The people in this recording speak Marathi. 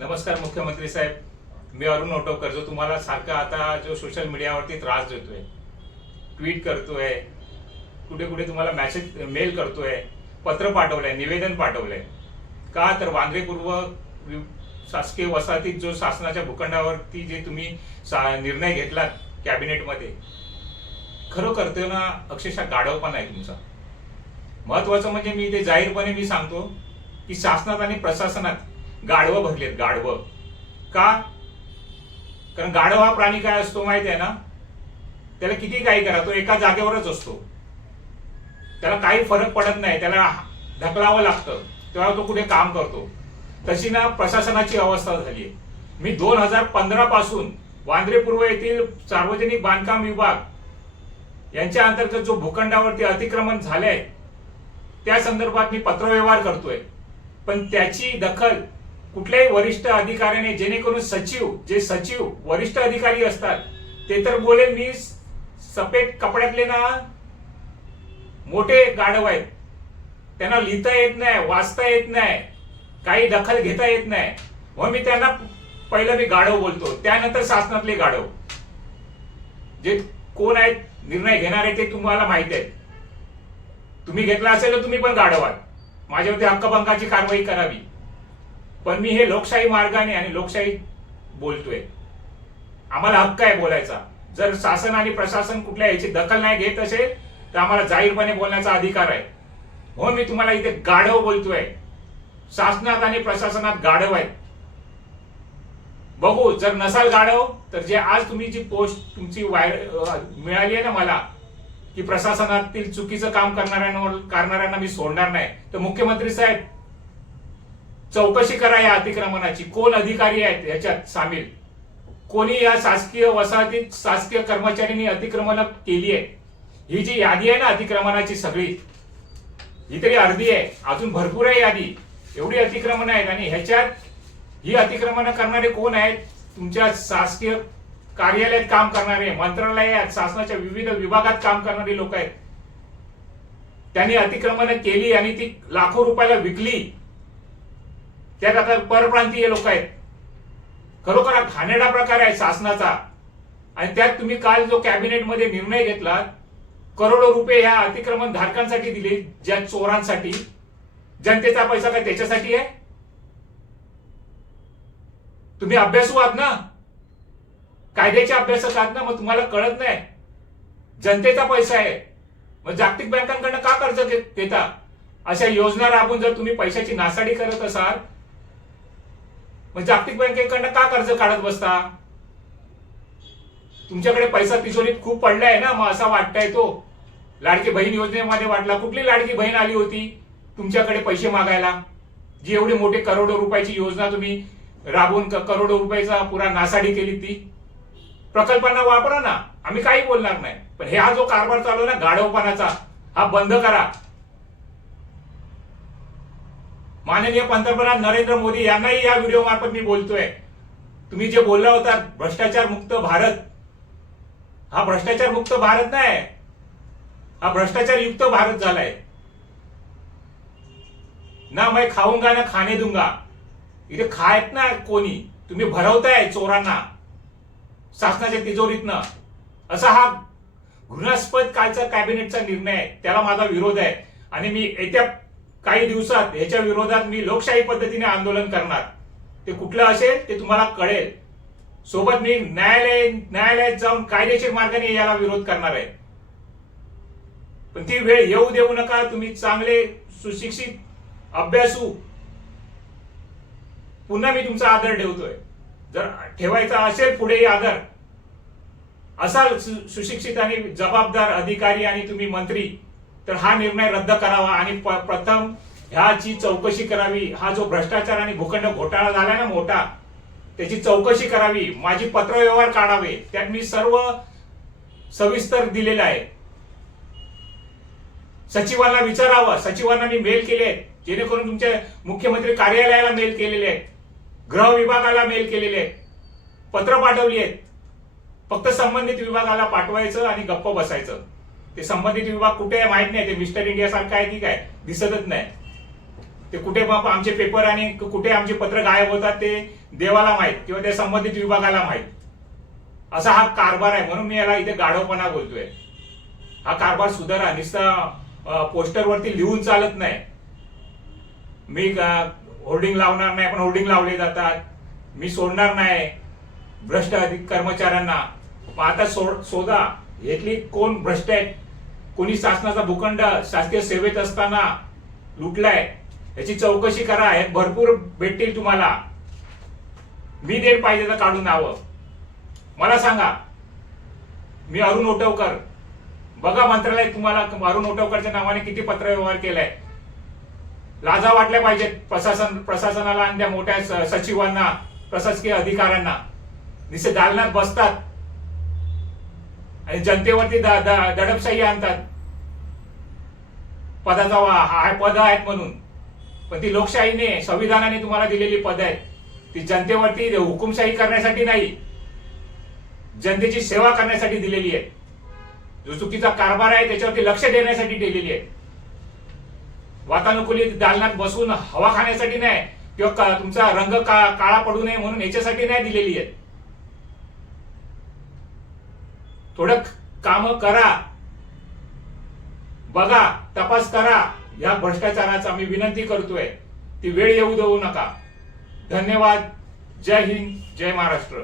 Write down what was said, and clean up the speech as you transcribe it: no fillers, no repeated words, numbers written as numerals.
नमस्कार मुख्यमंत्री साहेब, मी अरुण ओटोकर, जो तुम्हाला सारखा आता जो सोशल मीडियावरती त्रास देतोय, ट्विट करतोय, कुठे कुठे तुम्हाला मेल करतोय, पत्र पाठवलंय, निवेदन पाठवलंय का, तर वांद्रे पूर्व शासकीय वसाहतीत जो शासनाच्या भूखंडावरती जे तुम्ही निर्णय घेतलात कॅबिनेटमध्ये, खरं करतोय ना, अक्षरशः गाढवपणा आहे तुमचा. महत्वाचं म्हणजे मी ते जाहीरपणे मी सांगतो की शासनात आणि प्रशासनात गाढवं भरलेत. गाढवं का? कारण गाढव हा प्राणी काय असतो माहिती आहे ना, त्याला किती काही करा, तो एका जागेवरच असतो, त्याला काही फरक पडत नाही, त्याला ढकलावं लागतं तेव्हा तो कुठे काम करतो. तशी ना प्रशासनाची अवस्था झाली आहे. मी 2015 पासून वांद्रे पूर्व येथील सार्वजनिक बांधकाम विभाग यांच्या अंतर्गत जो भूखंडावरती अतिक्रमण झालंय त्या संदर्भात मी पत्रव्यवहार करतोय, पण त्याची दखल कुठल्याही वरिष्ठ अधिकाऱ्याने, जेणेकरून सचिव वरिष्ठ अधिकारी असतात ते तर बोलेल मी सफेद कपड्यातले ना मोठे गाढव आहेत, त्यांना लिहिता येत नाही, वाचता येत नाही, काही दखल घेता येत नाही, मग मी त्यांना पहिलं मी गाढव बोलतो. त्यानंतर शासनातले गाढव जे कोण आहेत, निर्णय घेणारे, ते तुम्हाला माहिती आहे. तुम्ही घेतला असेल तर तुम्ही पण गाढव आहात, माझ्यावरती हक्कभंगाची कारवाई करावी. पण मी हे लोकशाही मार्गाने आणि लोकशाही बोलतोय, आम्हाला हक्क आहे बोलायचा. जर शासन आणि प्रशासन कुठल्या याची दखल नाही घेत असेल तर आम्हाला जाहीरपणे बोलण्याचा अधिकार आहे. हो, मी तुम्हाला इथे गाढव बोलतोय. शासनात आणि प्रशासनात गाढव आहेत. बघू, जर नसाल गाढव तर जे आज तुम्ही जी पोस्ट तुमची मिळाली आहे ना मला, की प्रशासनातील चुकीचं काम करणाऱ्यांना मी सोडणार नाही, तर मुख्यमंत्री साहेब चौकशी करा या अतिक्रमणाची. कोण अधिकारी आहेत याच्यात सामील, कोणी या शासकीय वसाहतीत शासकीय कर्मचाऱ्यांनी अतिक्रमण केली आहे. ही जी यादी आहे ना अतिक्रमणाची सगळी, ही तरी अर्धी आहे, अजून भरपूर आहे यादी. एवढी अतिक्रमण आहेत आणि ह्याच्यात ही अतिक्रमण करणारे कोण आहेत? तुमच्या शासकीय कार्यालयात काम करणारे, मंत्रालयात, शासनाच्या विविध विभागात काम करणारी लोक आहेत. त्यांनी अतिक्रमण केली आणि ती लाखो रुपयाला विकली. त्यात आता परप्रांतीय लोक आहेत. खरोखर हा घाणेरडा प्रकार आहे शासनाचा. आणि त्यात तुम्ही काल जो कॅबिनेटमध्ये निर्णय घेतला, करोडो रुपये ह्या अतिक्रमण धारकांसाठी दिले, ज्या चोरांसाठी. जनतेचा पैसा काय त्याच्यासाठी आहे? तुम्ही अभ्यासू आहात ना, कायद्याचे अभ्यासक आहात ना, मग तुम्हाला कळत नाही. जनतेचा पैसा आहे, मग जागतिक बँकांकडनं का कर्ज घेता? अशा योजना राबवून जर तुम्ही पैशाची नासाडी करत असाल, मग जागतिक बँकेकडनं का कर्ज काढत बसता? तुमच्याकडे पैसा तिजोरीत खूप पडलाय ना, मग असा वाटतंय तो. लाडकी बहीण योजनेमध्ये वाटला, कुठली लाडकी बहीण आली होती तुमच्याकडे पैसे मागायला? जी एवढी मोठी करोडो रुपयाची योजना तुम्ही राबवून करोडो रुपयाचा पुरा नासाडी केली, ती प्रकल्पांना वापरा ना, आम्ही काही बोलणार नाही. पण हे हा जो कारभार चालू ना गाढवपणाचा, हा बंद करा. माननीय पंतप्रधान नरेंद्र मोदी यांनाही या व्हिडिओ मार्फत मी बोलतोय, तुम्ही जे बोलला होता भ्रष्टाचार मुक्त भारत, हा भ्रष्टाचार मुक्त भारत नाही, हा भ्रष्टाचार युक्त भारत झालाय ना. मैं खाऊंगा ना खाने दूंगा, इथे खायत ना कोणी, तुम्ही भरवताय चोरांना शासनाच्या तिजोरीतनं. असा हा घृणास्पद कालचा कॅबिनेटचा निर्णय आहे, त्याला माझा विरोध आहे. आणि मी येत्या काही दिवसात याच्या विरोधात मी लोकशाही पद्धतीने आंदोलन करणार. ते कुठलं असेल ते तुम्हाला कळेल. सोबत मी न्यायालयात जाऊन कायदेशीर मार्गाने याला विरोध करणार आहे. पण ती वेळ येऊ देऊ नका. तुम्ही चांगले सुशिक्षित अभ्यासू, पुन्हा मी तुमचा आदर ठेवतोय. जर ठेवायचा असेल पुढेही आदर, असाल सुशिक्षित आणि जबाबदार अधिकारी आणि तुम्ही मंत्री, तर हा निर्णय रद्द करावा आणि प्रथम ह्याची चौकशी करावी. हा जो भ्रष्टाचार आणि भूखंड घोटाळा झालाय ना मोठा, त्याची चौकशी करावी. माझी पत्रव्यवहार काढावे, त्यात मी सर्व सविस्तर दिलेलं आहे. सचिवांना विचारावं, सचिवांना मी मेल केले आहेत, जेणेकरून तुमच्या मुख्यमंत्री कार्यालयाला मेल केलेले आहेत, गृह विभागाला मेल केलेले आहेत, पत्र पाठवली आहेत. फक्त संबंधित विभागाला पाठवायचं आणि गप्प बसायचं. ते संबंधित विभाग कुठे आहे माहित नाही, ते मिस्टर इंडिया सारखं आहे की काय, दिसतच नाही. ते कुठे बाप आमचे पेपर आणि कुठे आमचे पत्र गायब होतात ते देवाला माहीत किंवा त्या संबंधित विभागाला माहीत. असा हा कारभार आहे. म्हणून मी याला इथे गाढवपणा बोलतोय. हा कारभार सुधारा. नुसता पोस्टरवरती लिहून चालत नाही. मी होर्डिंग लावणार नाही, पण होर्डिंग लावले जातात. मी सोडणार नाही भ्रष्ट कर्मचाऱ्यांना. आता शोधा यातली कोण भ्रष्ट आहेत, कोणी शासनाचा भूखंड शासकीय सेवेत असताना लुटलाय, याची चौकशी करा. हे भरपूर भेटतील तुम्हाला. मी देत पाहिजे तर काढून नावं मला सांगा. मी अरुण ओटवकर. बघा मंत्रालयात तुम्हाला अरुण ओटवकरच्या नावाने किती पत्रव्यवहार केलाय. लाजा वाटल्या पाहिजेत प्रशासनाला आणि त्या मोठ्या सचिवांना, प्रशासकीय अधिकाऱ्यांना. निश्चित दालनात बसतात आणि जनतेवरती दडपशाही आणतात. पदाचा पद आहेत म्हणून, पण ती लोकशाहीने संविधानाने तुम्हाला दिलेली पद आहेत. ती जनतेवरती हुकुमशाही करण्यासाठी नाही, जनतेची सेवा करण्यासाठी दिलेली आहे. जो चुकीचा कारभार आहे त्याच्यावरती लक्ष देण्यासाठी दिलेली आहे. वातानुकूलित दालनात बसून हवा खाण्यासाठी नाही, किंवा तुमचा रंग काळा पडू नये म्हणून याच्यासाठी नाही दिलेली आहे. थोडं काम करा, बघा, तपास करा. या भ्रष्टाचाराचा मी विनंती करतोय, ती वेळ येऊ देऊ नका. धन्यवाद. जय हिंद, जय महाराष्ट्र.